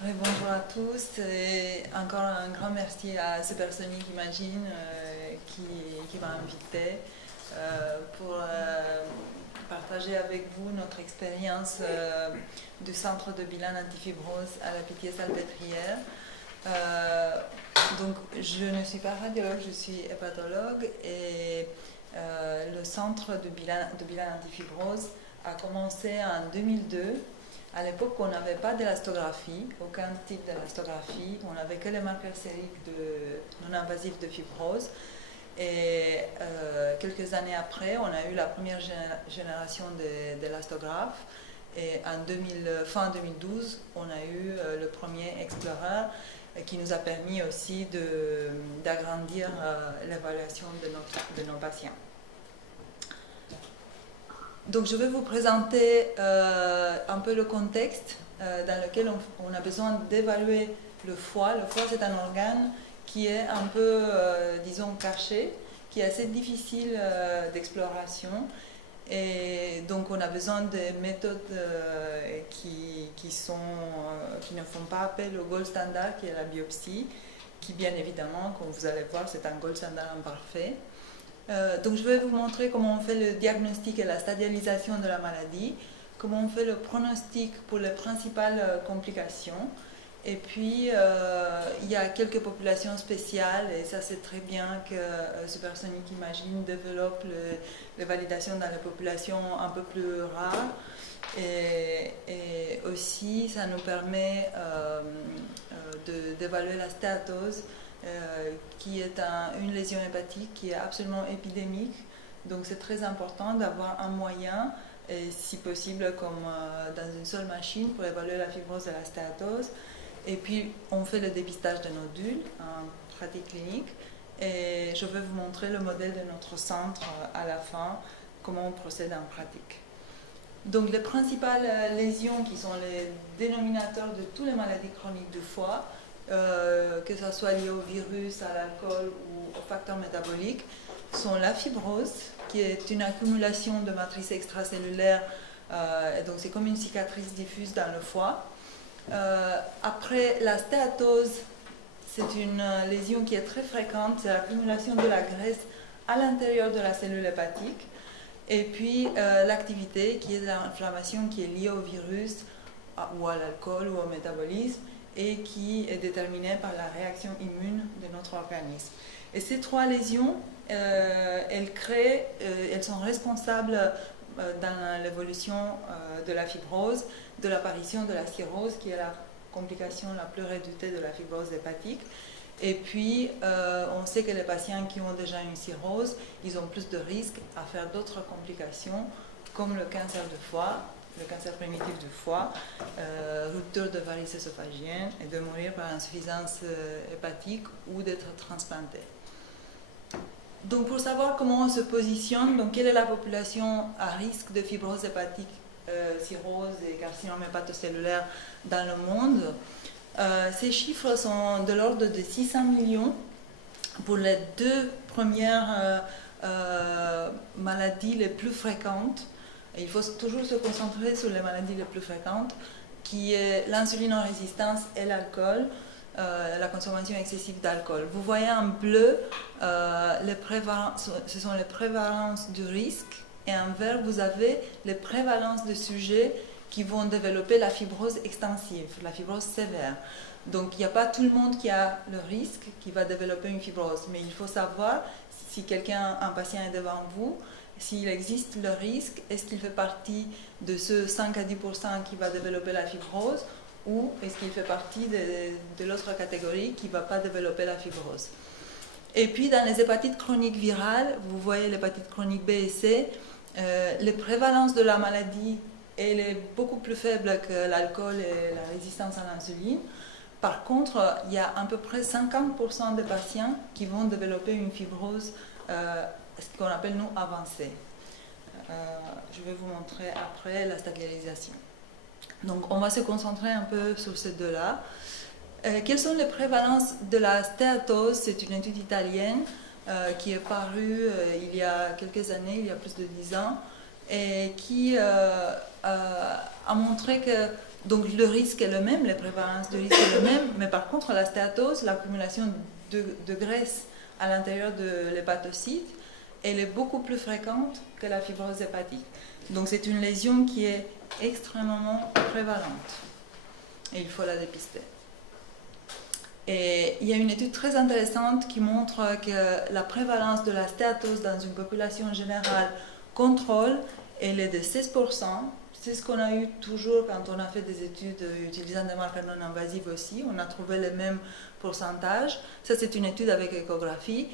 Oui, bonjour à tous et encore un grand merci à Supersonic Imagine qui m'a invité pour partager avec vous notre expérience du centre de bilan antifibrose à la Pitié-Salpêtrière. Euh, donc, je ne suis pas radiologue, je suis hépatologue et le centre de bilan antifibrose a commencé en 2002. À l'époque, on n'avait pas d'élastographie, aucun type d'élastographie. On n'avait que les marqueurs sériques non invasifs de fibrose. Et quelques années après, on a eu la première génération d'élastographes. Et fin 2012, on a eu le premier Explorer qui nous a permis aussi d'agrandir l'évaluation de nos patients. Donc je vais vous présenter un peu le contexte dans lequel on a besoin d'évaluer le foie. Le foie, c'est un organe qui est un peu, disons, caché, qui est assez difficile d'exploration. Et donc on a besoin de méthodes qui ne font pas appel au gold standard, qui est la biopsie, qui bien évidemment, comme vous allez voir, c'est un gold standard imparfait. Donc je vais vous montrer comment on fait le diagnostic et la stadialisation de la maladie, comment on fait le pronostic pour les principales complications. Et puis, il y a quelques populations spéciales, et ça c'est très bien que Supersonic Imagine développe les validations dans les populations un peu plus rares. Et aussi, ça nous permet d'évaluer la stéatose, qui est une lésion hépatique qui est absolument épidémique. Donc c'est très important d'avoir un moyen, et si possible comme dans une seule machine, pour évaluer la fibrose de la stéatose. Et puis on fait le dépistage de nodules en pratique clinique. Et je vais vous montrer le modèle de notre centre à la fin, comment on procède en pratique. Donc les principales lésions qui sont les dénominateurs de toutes les maladies chroniques du foie, que ce soit lié au virus, à l'alcool ou aux facteurs métaboliques, sont la fibrose, qui est une accumulation de matrices extracellulaires, et donc c'est comme une cicatrice diffuse dans le foie. Après, la stéatose, c'est une lésion qui est très fréquente, c'est l'accumulation de la graisse à l'intérieur de la cellule hépatique. Et puis l'activité, qui est l'inflammation qui est liée au virus ou à l'alcool ou au métabolisme, et qui est déterminée par la réaction immune de notre organisme. Et ces trois lésions, elles sont responsables dans l'évolution de la fibrose, de l'apparition de la cirrhose, qui est la complication la plus redoutée de la fibrose hépatique. Et puis, on sait que les patients qui ont déjà une cirrhose, ils ont plus de risques à faire d'autres complications, comme le cancer du foie, le cancer primitif du foie, rupture de varices œsophagiennes et de mourir par insuffisance hépatique ou d'être transplanté. Donc pour savoir comment on se positionne, donc quelle est la population à risque de fibrose hépatique, cirrhose et carcinome hépatocellulaire dans le monde, ces chiffres sont de l'ordre de 600 millions pour les deux premières maladies les plus fréquentes. Et il faut toujours se concentrer sur les maladies les plus fréquentes, qui est l'insulinorésistance et l'alcool, la consommation excessive d'alcool. Vous voyez en bleu, ce sont les prévalences du risque, et en vert, vous avez les prévalences de sujets qui vont développer la fibrose extensive, la fibrose sévère. Donc il n'y a pas tout le monde qui a le risque, qui va développer une fibrose, mais il faut savoir si un patient est devant vous, s'il existe le risque, est-ce qu'il fait partie de ce 5 à 10% qui va développer la fibrose, ou est-ce qu'il fait partie de l'autre catégorie qui ne va pas développer la fibrose. Et puis dans les hépatites chroniques virales, vous voyez l'hépatite chronique B et C, les prévalences de la maladie, elle est beaucoup plus faible que l'alcool et la résistance à l'insuline. Par contre, il y a à peu près 50% des patients qui vont développer une fibrose, ce qu'on appelle nous avancée. Je vais vous montrer après la stabilisation. Donc on va se concentrer un peu sur ces deux-là. Quelles sont les prévalences de la stéatose? C'est une étude italienne qui est parue il y a quelques années, il y a plus de 10 ans, et qui a montré que Donc le risque est le même, les prévalences de risque est le même, mais par contre la stéatose, l'accumulation de graisse à l'intérieur de l'hépatocyte, elle est beaucoup plus fréquente que la fibrose hépatique. Donc c'est une lésion qui est extrêmement prévalente et il faut la dépister. Et il y a une étude très intéressante qui montre que la prévalence de la stéatose dans une population générale contrôle, elle est de 16%. C'est ce qu'on a eu toujours quand on a fait des études utilisant des marqueurs non invasifs aussi. On a trouvé les mêmes pourcentages. Ça, c'est une étude avec échographie.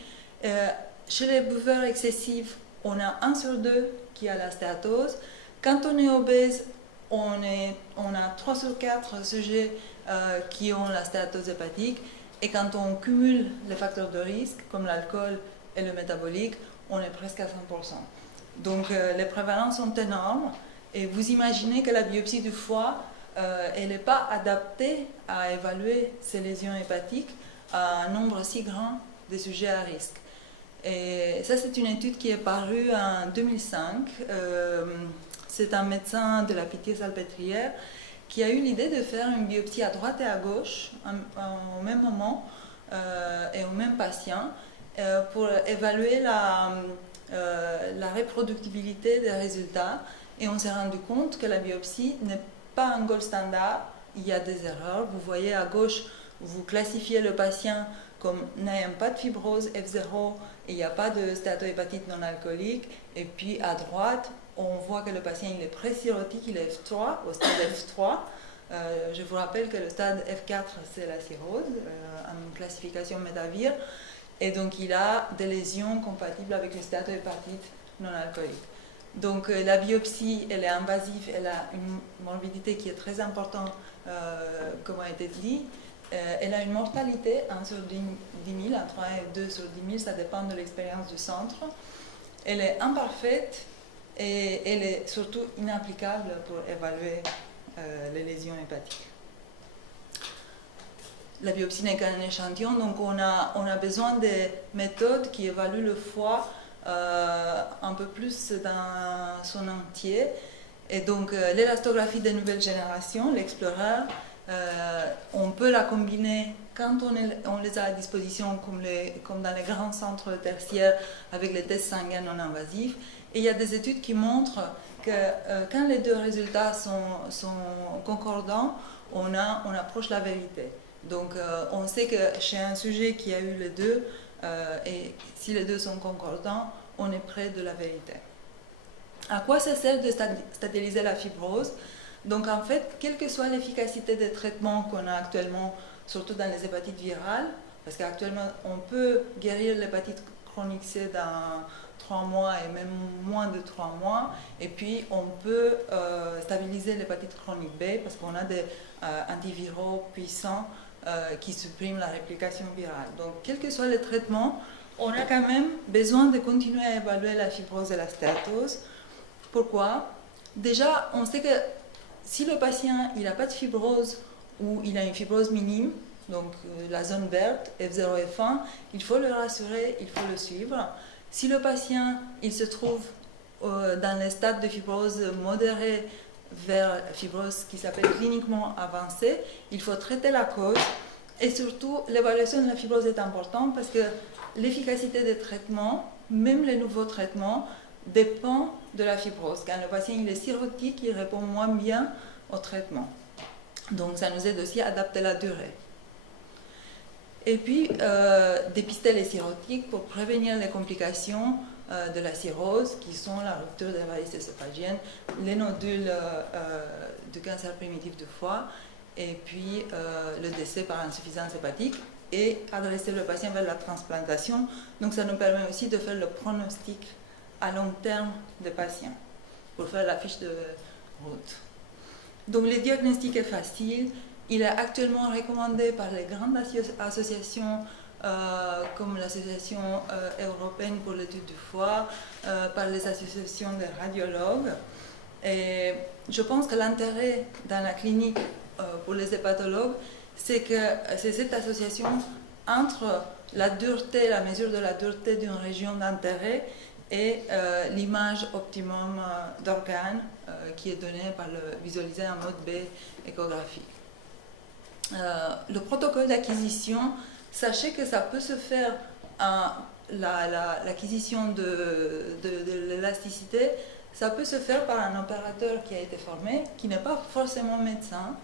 Chez les buveurs excessifs, on a 1 sur 2 qui a la stéatose. Quand on est obèse, on a 3 sur 4 sujets qui ont la stéatose hépatique. Et quand on cumule les facteurs de risque, comme l'alcool et le métabolique, on est presque à 100%. Donc les prévalences sont énormes. Et vous imaginez que la biopsie du foie, elle n'est pas adaptée à évaluer ces lésions hépatiques à un nombre si grand de sujets à risque. Et ça, c'est une étude qui est parue en 2005. C'est un médecin de la Pitié-Salpêtrière qui a eu l'idée de faire une biopsie à droite et à gauche au même moment et au même patient pour évaluer la reproductibilité des résultats. Et on s'est rendu compte que la biopsie n'est pas un gold standard, il y a des erreurs. Vous voyez à gauche, vous classifiez le patient comme n'ayant pas de fibrose F0 et il n'y a pas de stéatohépatite non alcoolique. Et puis à droite, on voit que le patient il est pré-cirrhotique, il est F3, au stade F3. Je vous rappelle que le stade F4, c'est la cirrhose, en classification Métavir. Et donc il a des lésions compatibles avec une stéatohépatite non alcoolique. Donc la biopsie, elle est invasive, elle a une morbidité qui est très importante, comme a été dit. Elle a une mortalité 1 sur 10 000, entre 1 et 2 sur 10 000, ça dépend de l'expérience du centre. Elle est imparfaite et elle est surtout inapplicable pour évaluer les lésions hépatiques. La biopsie n'est qu'un échantillon, donc on a besoin de méthodes qui évaluent le foie un peu plus dans son entier. Et donc l'élastographie des nouvelles générations, l'Explorer, on peut la combiner quand on les a à disposition comme dans les grands centres tertiaires avec les tests sanguins non invasifs. Et il y a des études qui montrent que quand les deux résultats sont concordants, on approche la vérité. Donc on sait que chez un sujet qui a eu les deux, et si les deux sont concordants, on est près de la vérité. À quoi ça sert de stabiliser la fibrose? Donc en fait, quelle que soit l'efficacité des traitements qu'on a actuellement, surtout dans les hépatites virales, parce qu'actuellement on peut guérir l'hépatite chronique C dans 3 mois et même moins de 3 mois, et puis on peut stabiliser l'hépatite chronique B parce qu'on a des antiviraux puissants qui suppriment la réplication virale. Donc quels que soient les traitements, on a quand même besoin de continuer à évaluer la fibrose et la stéatose. Pourquoi? Déjà, on sait que si le patient n'a pas de fibrose ou il a une fibrose minime, donc la zone verte, F0, F1, il faut le rassurer, il faut le suivre. Si le patient il se trouve dans les stades de fibrose modérée vers fibrose qui s'appelle cliniquement avancée, il faut traiter la cause. Et surtout, l'évaluation de la fibrose est importante parce que l'efficacité des traitements, même les nouveaux traitements, dépend de la fibrose. Quand le patient il est cirrhotique, il répond moins bien au traitement. Donc ça nous aide aussi à adapter la durée. Et puis, dépister les cirrhotiques pour prévenir les complications de la cirrhose, qui sont la rupture des varices œsophagiennes, les nodules de cancer primitif du foie, et puis le décès par insuffisance hépatique, et adresser le patient vers la transplantation. Donc ça nous permet aussi de faire le pronostic à long terme des patients, pour faire la fiche de route. Donc le diagnostic est facile. Il est actuellement recommandé par les grandes associations comme l'Association européenne pour l'étude du foie, par les associations de radiologues. Et je pense que l'intérêt dans la clinique pour les hépatologues, c'est que c'est cette association entre la dureté, la mesure de la dureté d'une région d'intérêt et l'image optimum d'organe qui est donnée par le visualisé en mode B échographique. Le protocole d'acquisition, sachez que ça peut se faire, l'acquisition de l'élasticité, ça peut se faire par un opérateur qui a été formé, qui n'est pas forcément médecin.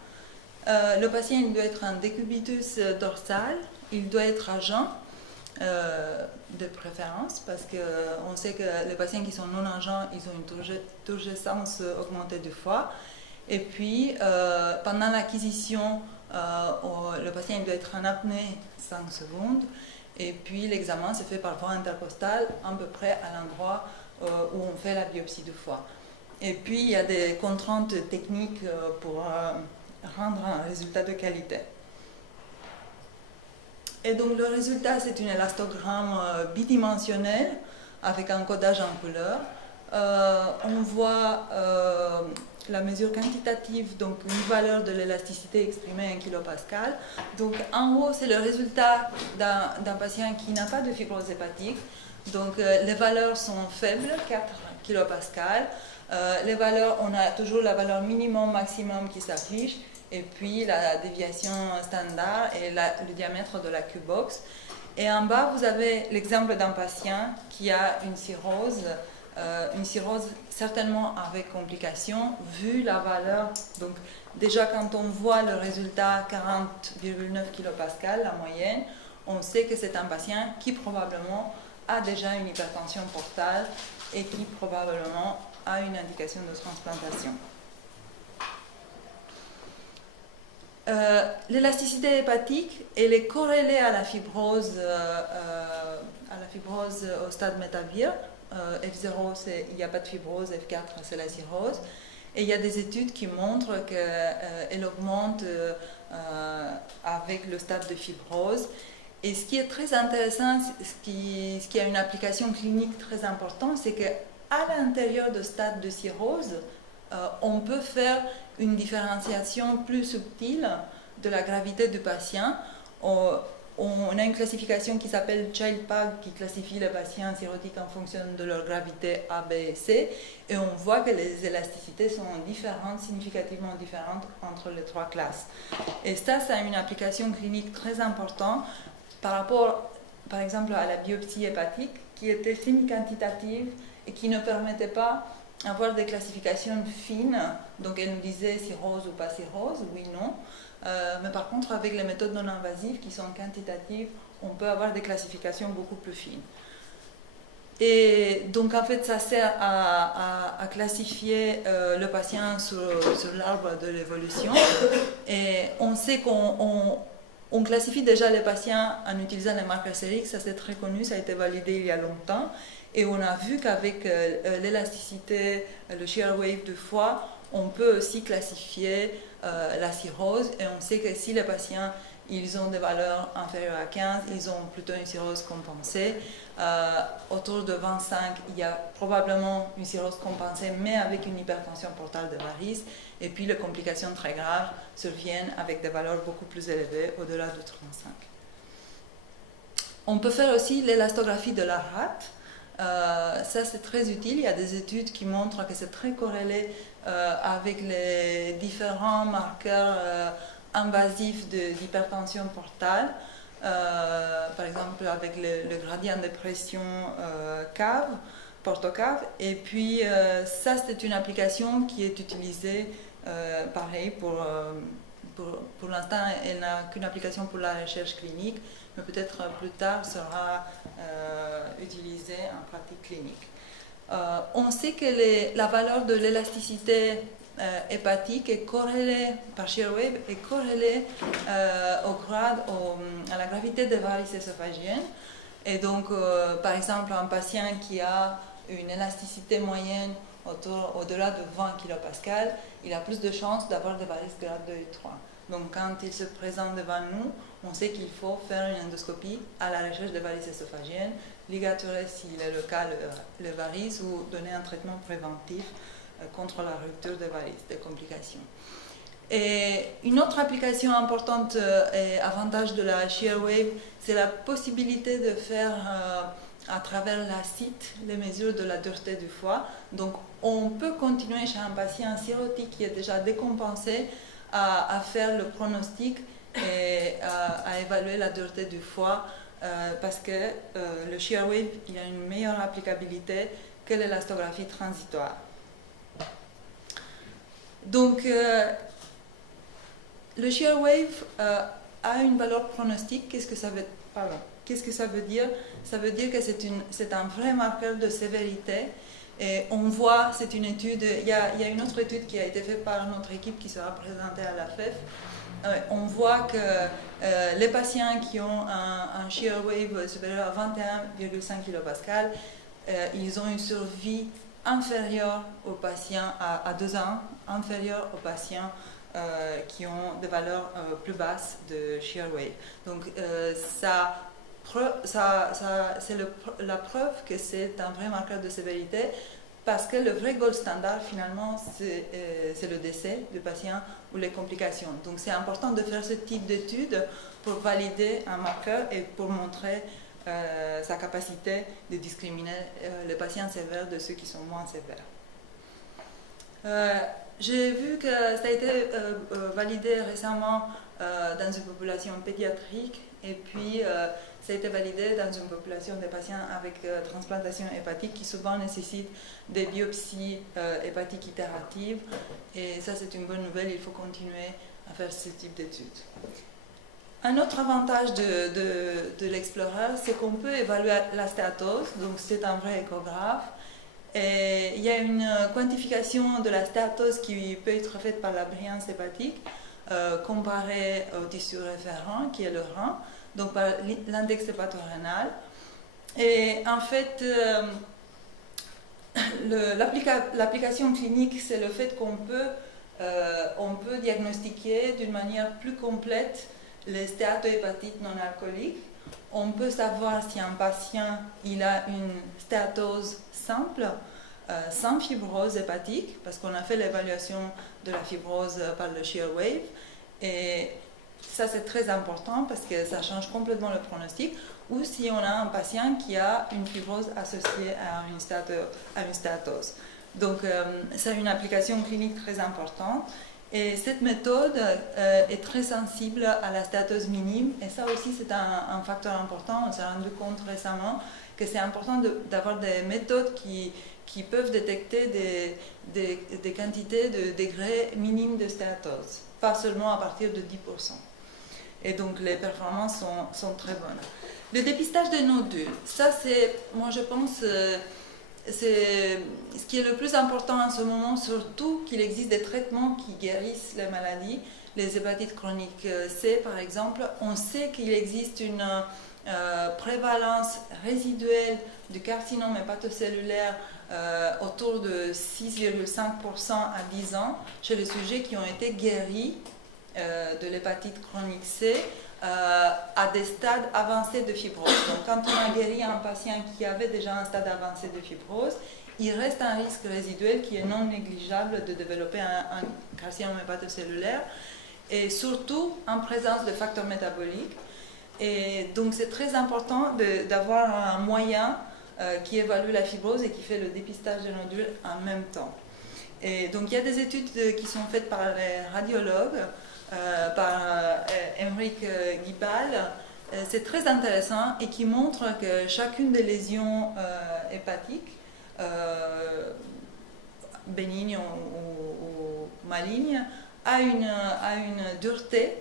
Le patient il doit être un décubitus dorsal, il doit être à jeun, de préférence, parce qu'on sait que les patients qui sont non à jeun, ils ont une turgescence augmentée du foie. Et puis, pendant l'acquisition, le patient il doit être en apnée 5 secondes. Et puis, l'examen se fait par voie intercostale, à peu près à l'endroit où on fait la biopsie du foie. Et puis, il y a des contraintes techniques pour rendre un résultat de qualité. Et donc, le résultat, c'est un élastogramme bidimensionnel avec un codage en couleur. On voit la mesure quantitative, donc une valeur de l'élasticité exprimée en kilopascal. Donc, en haut, c'est le résultat d'un patient qui n'a pas de fibrose hépatique. Donc, les valeurs sont faibles, 4 kilopascal. Les valeurs, on a toujours la valeur minimum, maximum qui s'affiche, et puis la déviation standard et le diamètre de la Q-box. Et en bas, vous avez l'exemple d'un patient qui a une cirrhose certainement avec complications, vu la valeur. Donc, déjà, quand on voit le résultat 40,9 kilopascal, la moyenne, on sait que c'est un patient qui probablement a déjà une hypertension portale et qui probablement a une indication de transplantation. L'élasticité hépatique, elle est corrélée à la fibrose au stade métavir. F0, il n'y a pas de fibrose, F4, c'est la cirrhose. Et il y a des études qui montrent qu'elle augmente avec le stade de fibrose. Et ce qui est très intéressant, ce qui a une application clinique très importante, c'est qu'à l'intérieur du stade de cirrhose, on peut faire une différenciation plus subtile de la gravité du patient. On a une classification qui s'appelle Child-Pugh qui classifie les patients cirrhotiques en fonction de leur gravité A, B et C. Et on voit que les élasticités sont différentes, significativement différentes entre les trois classes. Et ça a une application clinique très importante par rapport, par exemple, à la biopsie hépatique qui était fine quantitative et qui ne permettait pas d'avoir des classifications fines. Donc elle nous disait cirrhose ou pas cirrhose, oui, non. Mais par contre, avec les méthodes non invasives qui sont quantitatives, on peut avoir des classifications beaucoup plus fines. Et donc, en fait, ça sert à classifier le patient sur l'arbre de l'évolution. Et on sait qu'on classifie déjà les patients en utilisant les marqueurs sériques, ça c'est très connu, ça a été validé il y a longtemps. Et on a vu qu'avec l'élasticité, le shear wave du foie, on peut aussi classifier la cirrhose, et on sait que si les patients ils ont des valeurs inférieures à 15, ils ont plutôt une cirrhose compensée. Autour de 25, il y a probablement une cirrhose compensée, mais avec une hypertension portale de varices. Et puis les complications très graves surviennent avec des valeurs beaucoup plus élevées, au-delà de 35. On peut faire aussi l'élastographie de la rate. Ça c'est très utile, il y a des études qui montrent que c'est très corrélé avec les différents marqueurs invasifs d'hypertension portale, par exemple avec le gradient de pression cave, portocave, et puis ça c'est une application qui est utilisée pareil pour l'instant elle n'a qu'une application pour la recherche clinique, mais peut-être plus tard sera utilisée en pratique clinique. On sait que la valeur de l'élasticité hépatique est corrélée par shear wave, est corrélée à la gravité des varices œsophagiennes. Et donc, par exemple, un patient qui a une élasticité moyenne au-delà de 20 kPa, il a plus de chances d'avoir des varices grade 2 et 3. Donc, quand il se présente devant nous, on sait qu'il faut faire une endoscopie à la recherche des varices œsophagiennes, ligaturer s'il est le cas les varices ou donner un traitement préventif contre la rupture des varices, des complications. Et une autre application importante et avantage de la shear wave, c'est la possibilité de faire à travers l'acide les mesures de la dureté du foie. Donc on peut continuer chez un patient cirrhotique qui est déjà décompensé à faire le pronostic et à évaluer la dureté du foie parce que le shear wave il a une meilleure applicabilité que l'élastographie transitoire. Donc le shear wave a une valeur pronostique. Qu'est-ce que ça veut dire? Ça veut dire que c'est un vrai marqueur de sévérité. Et on voit, c'est une étude, il y a une autre étude qui a été faite par notre équipe qui sera présentée à la FEF. On voit que les patients qui ont un shear wave supérieur à 21,5 kPa, ils ont une survie inférieure aux patients à 2 ans, inférieure aux patients qui ont des valeurs plus basses de shear wave. Donc c'est la preuve que c'est un vrai marqueur de sévérité parce que le vrai gold standard finalement c'est le décès du patient ou les complications. Donc c'est important de faire ce type d'études pour valider un marqueur et pour montrer sa capacité de discriminer les patients sévères de ceux qui sont moins sévères. J'ai vu que ça a été validé récemment dans une population pédiatrique et puis ça a été validé dans une population de patients avec transplantation hépatique qui souvent nécessitent des biopsies hépatiques itératives. Et ça, c'est une bonne nouvelle, il faut continuer à faire ce type d'études. Un autre avantage de l'Explorer, c'est qu'on peut évaluer la stéatose, donc c'est un vrai échographe. Et il y a une quantification de la stéatose qui peut être faite par la brillance hépatique comparée au tissu référent qui est le rein, donc par l'index hépatorénal. Et en fait, l'application clinique, c'est le fait qu'on peut diagnostiquer d'une manière plus complète les stéatohépatites non alcooliques. On peut savoir si un patient il a une stéatose simple, sans fibrose hépatique, parce qu'on a fait l'évaluation de la fibrose par le shear wave. Et ça, c'est très important parce que ça change complètement le pronostic. Ou si on a un patient qui a une fibrose associée à une stéatose. Donc, c'est une application clinique très importante. Et cette méthode est très sensible à la stéatose minime. Et ça aussi, c'est un facteur important. On s'est rendu compte récemment que c'est important d'avoir des méthodes qui peuvent détecter des quantités de degrés minimes de stéatose, pas seulement à partir de 10%. Et donc, les performances sont très bonnes. Le dépistage des nodules, ça c'est, moi je pense, c'est ce qui est le plus important en ce moment, surtout qu'il existe des traitements qui guérissent les maladies. Les hépatites chroniques C, par exemple, on sait qu'il existe une prévalence résiduelle du carcinome hépatocellulaire autour de 6,5% à 10 ans chez les sujets qui ont été guéris de l'hépatite chronique C à des stades avancés de fibrose. Donc quand on a guéri un patient qui avait déjà un stade avancé de fibrose, il reste un risque résiduel qui est non négligeable de développer un carcinome hépatocellulaire et surtout en présence de facteurs métaboliques. Et donc c'est très important d'avoir un moyen qui évalue la fibrose et qui fait le dépistage des nodules en même temps. Et donc il y a des études qui sont faites par les radiologues, par Émeric Guibal, c'est très intéressant et qui montre que chacune des lésions hépatiques, bénignes ou malignes, a une dureté,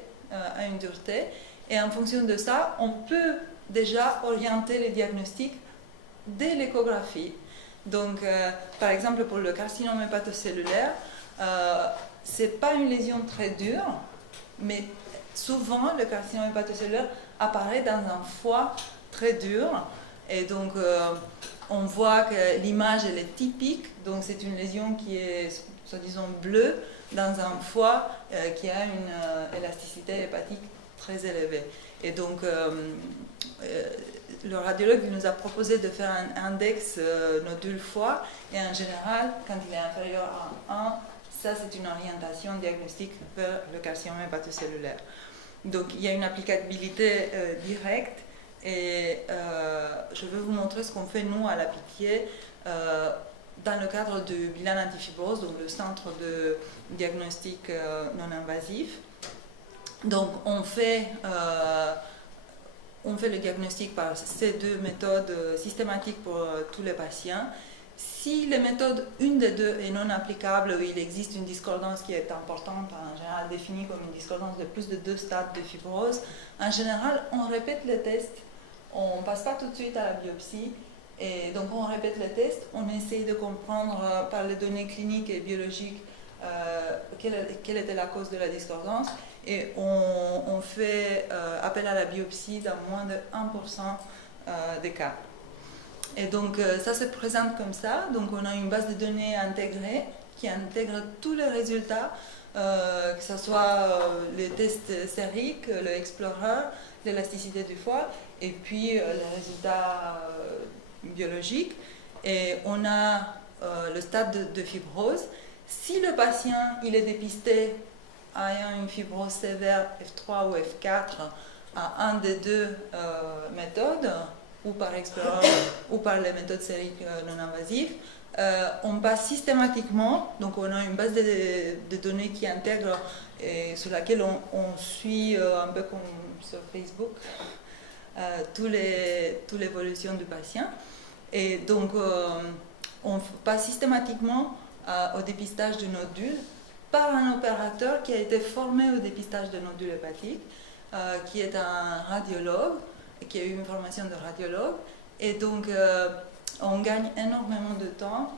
et en fonction de ça, on peut déjà orienter les diagnostics dès l'échographie. Donc, par exemple, pour le carcinome hépatocellulaire, c'est pas une lésion très dure, mais souvent le carcinome hépatocellulaire apparaît dans un foie très dur, et donc on voit que l'image elle est typique, donc c'est une lésion qui est soi-disant bleue dans un foie qui a une élasticité hépatique très élevée. Et donc le radiologue nous a proposé de faire un index nodule foie, et en général, quand il est inférieur à 1, ça c'est une orientation diagnostique vers le carcinome hépatocellulaire. Donc il y a une applicabilité directe Et je vais vous montrer ce qu'on fait nous à la Pitié dans le cadre du bilan antifibrose, donc le centre de diagnostic non invasif. Donc on fait le diagnostic par ces deux méthodes systématiques pour tous les patients. Si les méthodes, une des deux est non applicable, il existe une discordance qui est importante, en général définie comme une discordance de plus de 2 stades de fibrose, en général on répète les tests, on ne passe pas tout de suite à la biopsie, et donc on répète les tests, on essaye de comprendre par les données cliniques et biologiques quelle était la cause de la discordance, et on fait appel à la biopsie dans moins de 1% des cas. Et donc ça se présente comme ça, donc on a une base de données intégrée qui intègre tous les résultats, que ce soit les tests sériques, le Explorer, l'élasticité du foie, et puis les résultats biologiques. Et on a le stade de fibrose. Si le patient il est dépisté ayant une fibrose sévère F3 ou F4 à un des deux méthodes, ou par Explorer ou par les méthodes sériques non invasives, on passe systématiquement, donc on a une base de données qui intègre et sur laquelle on suit un peu comme sur Facebook toute l'évolution du patient. Et donc on passe systématiquement au dépistage du nodule par un opérateur qui a été formé au dépistage de nodules hépatiques, qui est un radiologue, qui a eu une formation de radiologue, et donc on gagne énormément de temps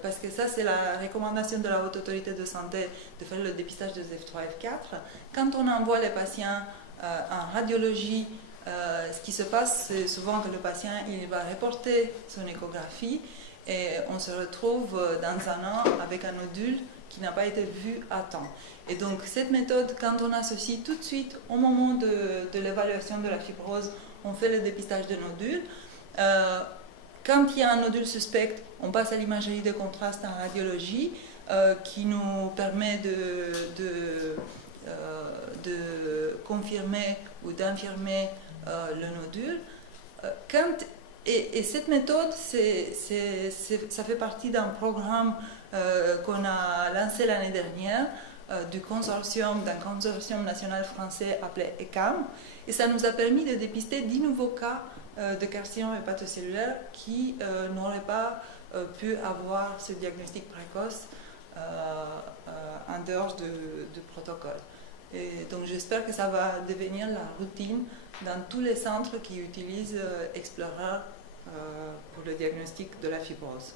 parce que ça c'est la recommandation de la Haute Autorité de Santé de faire le dépistage des F3, F4. Quand on envoie les patients en radiologie, ce qui se passe c'est souvent que le patient il va reporter son échographie et on se retrouve dans un an avec un nodule qui n'a pas été vu à temps. Et donc cette méthode, quand on associe tout de suite au moment de l'évaluation de la fibrose, on fait le dépistage de nodules. Quand il y a un nodule suspect, on passe à l'imagerie de contraste en radiologie qui nous permet de confirmer ou d'infirmer le nodule. Et cette méthode, ça fait partie d'un programme qu'on a lancé l'année dernière d'un consortium national français appelé ECAM, et ça nous a permis de dépister 10 nouveaux cas de carcinome hépatocellulaire qui n'auraient pas pu avoir ce diagnostic précoce en dehors du protocole. Et donc j'espère que ça va devenir la routine dans tous les centres qui utilisent Explorer pour le diagnostic de la fibrose.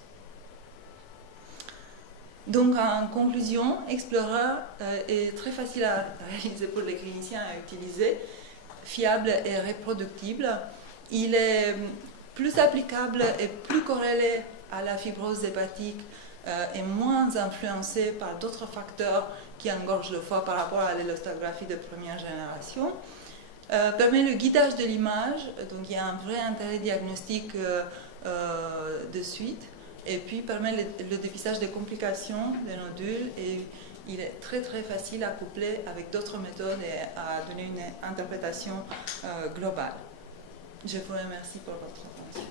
Donc en conclusion, Explorer est très facile à réaliser pour les cliniciens à utiliser, fiable et reproductible. Il est plus applicable et plus corrélé à la fibrose hépatique et moins influencé par d'autres facteurs qui engorgent le foie par rapport à l'élostographie de première génération. Permet le guidage de l'image, donc il y a un vrai intérêt diagnostique de suite. Et puis permet le dépistage des complications des nodules, et il est très très facile à coupler avec d'autres méthodes et à donner une interprétation globale. Je vous remercie pour votre attention.